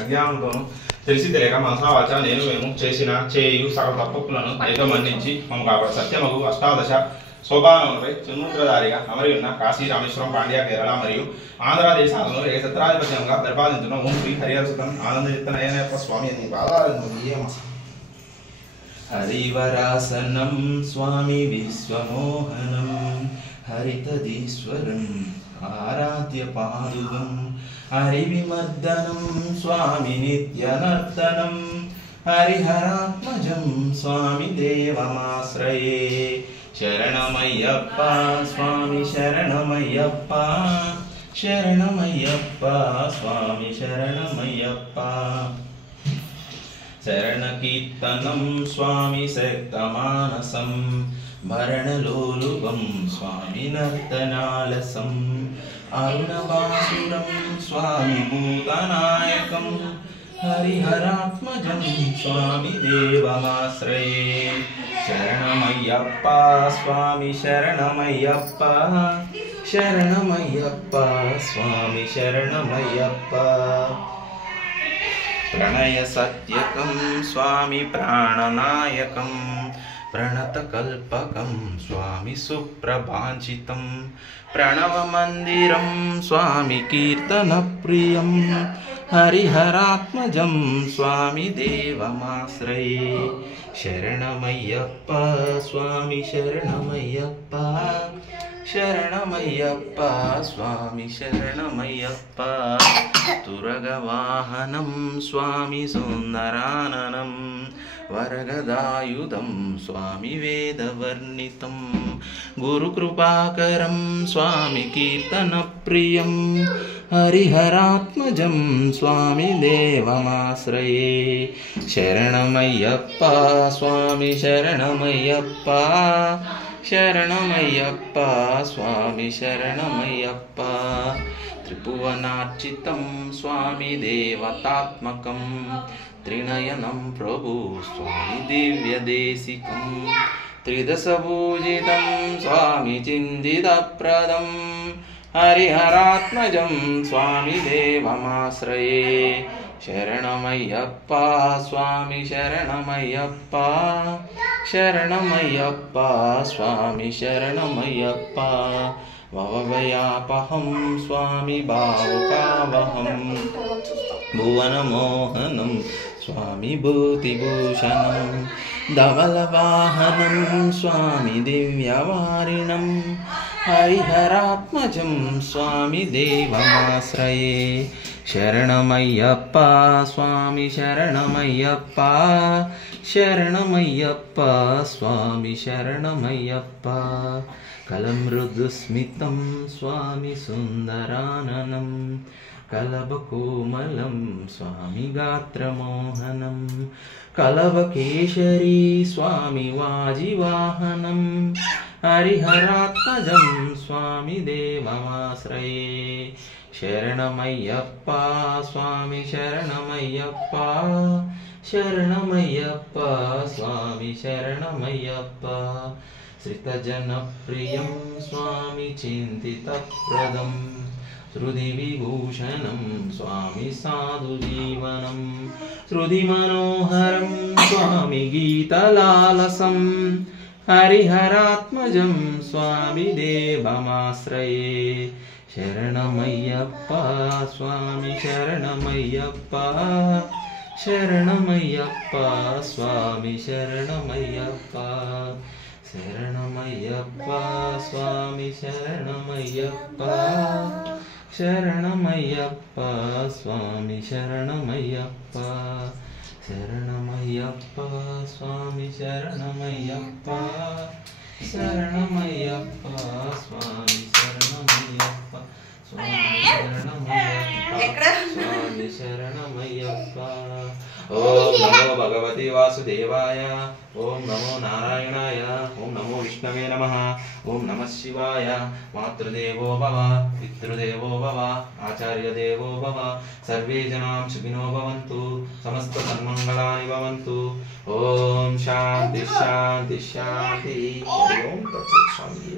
అజ్ఞానంతోను తెలిసి తెలియక మనసావాచ నేను మేము చేసిన చేయు సకల తప్పులను ఏదో మన్నించి మమ్మ కాబట్టి సత్యమగు అష్టాదశ సోపానములపై చిన్ముద్రధారిగా అమరి ఉన్న కాశీ రామేశ్వరం పాండ్య కేరళ మరియు ఆంధ్రదేశాలను ఏకఛత్రాధిపత్యంగా పరిపాలించిన ఓం శ్రీ హరిహరసుతం ఆనందయుక్త నయనప్ప స్వామి అని బాధాలను హరివరాసనం స్వామి విశ్వమోహనం హరితదీశ్వరం ఆరాధ్య పాదుకం హరివిమర్దనం స్వామి నిత్యనర్తనం హరిహరాత్మజం స్వామి దేవమాశ్రయే శరణమయ్యప్ప స్వామి శరణమయ్యప్ప శరణమయ్యప్ప స్వామి శరణమయ్యప్ప శరణకీర్తనం స్వామి శక్తమానసం భరణలోలుపం స్వామి నర్తనాలసం అరుణబాసురం స్వామి భూతనాయకం హరిహరాత్మజం స్వామి దేవమాశ్రయే శరణమయ్యప్ప స్వామి శరణమయ్యప్ప శరణమయ్యప్ప స్వామి శరణమయ్యప్ప ప్రణయ సత్యకం స్వామి ప్రాణనాయకం ప్రణతకల్పకం స్వామి సుప్రభాంచితం ప్రణవమందిరం స్వామి కీర్తనప్రియం హరిహరాత్మజం స్వామి దేవమాశ్రయే శరణమయ్యప్ప స్వామి శరణమయ్యప్ప శరణమయ్యప్ప స్వామి శరణమయ్యప్ప తురగవాహనం స్వామి సుందరాననం వరగదాయుధం స్వామి వేదవర్ణితం గురుకృపాకరం స్వామి కీర్తనప్రియం హరిహరాత్మజం స్వామి దేవమాశ్రయే శరణమయ్యప్ప స్వామి శరణమయ్యప్ప శరణమయ్యప్ప స్వామి శరణమయ్యప్ప త్రిభువనార్చితం స్వామి దేవతాత్మకం త్రినయనం ప్రభు స్వామి దివ్యదేశికం త్రిదశభూజితం స్వామి చిందితప్రదం హరిహరాత్మజం స్వామి దేవమాశ్రయే శరణమయ్యప్ప స్వామి శరణమయ్యప్ప శరణమయ్యప్ప స్వామి శరణమయ్యప్ప భవభయాపహం స్వామి భావుకావహం భువనమోహనం స్వామి భూతిభూషణం ధవలవాహనం స్వామి దివ్యవారిణం హరిహరాత్మజం స్వామి దేవమాశ్రయే శరణమయ్యప్ప స్వామి శరణమయ్యప్ప శరణమయ్యప్ప స్వామి శరణమయ్యప్ప కలమృదుస్మితం స్వామి సుందరాననం కలభకోమలం స్వామి గాత్రమోహనం కలభకేశరీ స్వామి వాజివాహనం హరిహరాత్మజం స్వామి దేవమాశ్రయే శరణమయ్యప్ప స్వామి శరణమయ్యప్ప శరణమయ్యప్ప స్వామి శరణమయ్యప్ప శ్రితజనప్రియం స్వామి చింతితప్రదం హృది విభూషణం స్వామి సాధుజీవనం హృది మనోహరం స్వామి గీతలాలసం హరిహరాత్మజం స్వామి దేవమాశ్రయే శరణమయ్యప్ప స్వామి శరణమయ్యప్ప శరణమయ్యప్ప స్వామి శరణమయ్యప్ప శరణమయ్యప్ప స్వామి శరణమయ్యప్ప శరణమయ్యప్ప స్వామి శరణమయ్యప్ప శరణమయ్యప్ప స్వామి శరణమయ్యప్ప శరణమయ్యప్ప స్వామి శరణమయ్యప్ప స్వామి శరణమయ్యప్ప స్వామి శరణమయ్యప్ప ఓం నమో భగవతే వాసుదేవాయ ఓం నమో నారాయణాయ ఓం నమో విష్ణవే నమః ఓం నమః శివాయ మాతృదేవో భవ పితృదేవో భవ ఆచార్యదేవో భవ సర్వే జనాః సుఖినో భవంతు సమస్త సన్మంగళాని భవంతు ఓం శాంతి శాంతి శాంతి ఓం తత్సత్ స్వామి